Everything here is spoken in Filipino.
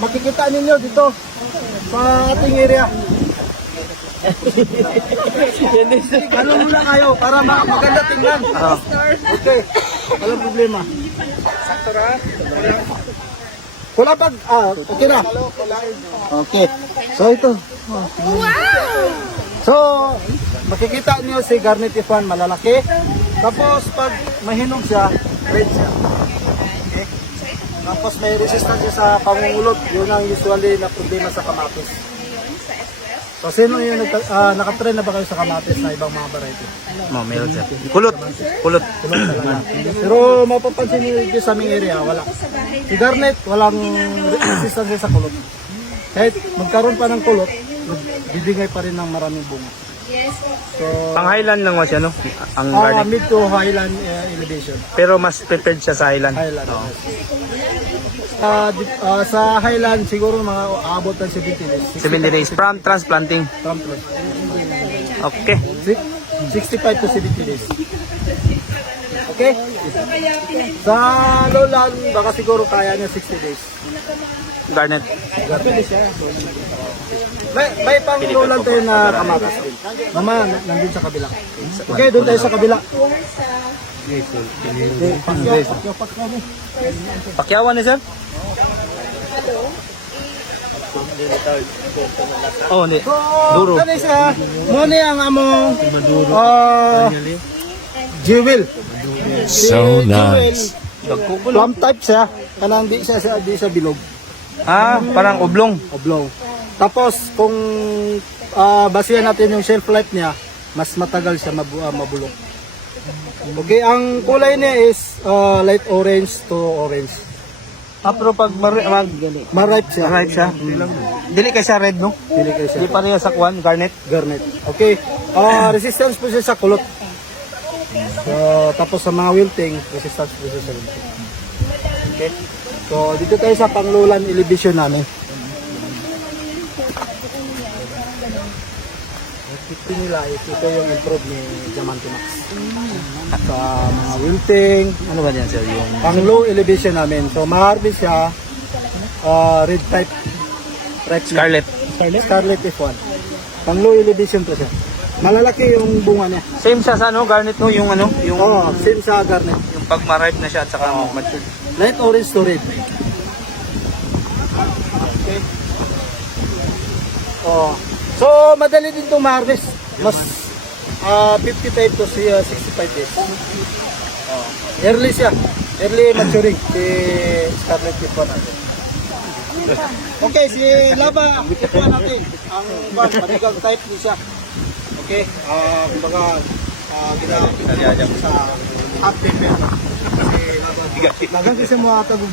makikita ninyo dito sa ating area. Ano muna kayo para maganda tingnan. Okay, walang problema. Wala pag, okay na. Okay, so ito. So, makikita niyo si Garnet F1 malalaki. Tapos pag mahinog siya, red siya. Okay. Tapos may resistance siya sa pangungulot. Yun ang usually na problema sa kamatis. So, sino yung nakatrain na ba kayo sa kamatis na ibang mga variety? Meron siya. Kulot. Kulot talaga. Pero mapapansin niyo dito sa aming area, wala. Si Garnet, walang resistance sa kulot. Kahit magkaroon pa ng kulot, bibigay pa rin ng maraming bunga. So, Ang highland lang siya, no? Ang garlic. mid to highland elevation. Pero mas prepared siya sa highland. Highland. Sa highland, siguro mga aabot ng 70 days. 70 days from transplanting. From plus. Okay. 65 to 70 days. Okay? Sa lowland, baka siguro kaya niya 60 days. Garnet. May pang lowland tayo na kamatas din. Mama, nandun sa kabila. Okay, doon tayo sa kabila. Pakyawan ni sir? Oh, hindi. Duro. Ano siya? Muna ang among jewel. So nice. Plum type siya. Kanang di siya bilog. Parang oblong. Oblong. Tapos kung basihan natin yung shelf life niya, mas matagal siya mabulok. Okay, ang kulay niya is light orange to orange. Pero pag Ma-ripe siya. Maripe siya. Dili kay siya red, no? Dili kayo siya. Di pareha sa kwan, garnet. Garnet. Okay. Resistance po siya sa kulot. So, tapos sa mga wilting, resistance po siya sa wilting. Okay. So, dito tayo sa panglulan elevation namin. Ito nila, ito yung improve ni Diamante Max. Sa mga wilting, Ano ba yan sir? Yung pang low elevation namin. So, ma-harvest siya, red type. scarlet. Scarlet F1. Pang low elevation to siya. Malalaki yung bunga niya. Same siya sa ano, garnet, no? Yung ano? Yung, Same sa garnet. yung pag ma-ripe na siya at saka mature. Light orange to red. Okay. So, madali din itong ma-harvest. Mas 55 to 65 days. Early siya. Early maturing si Scarlet F1 natin. Okay, si Lava F1 natin. Ang panigang type din siya. Okay, kumbaga ginagawa sa hot paper. Kasi Lava, nagang kasi mga tagugbo.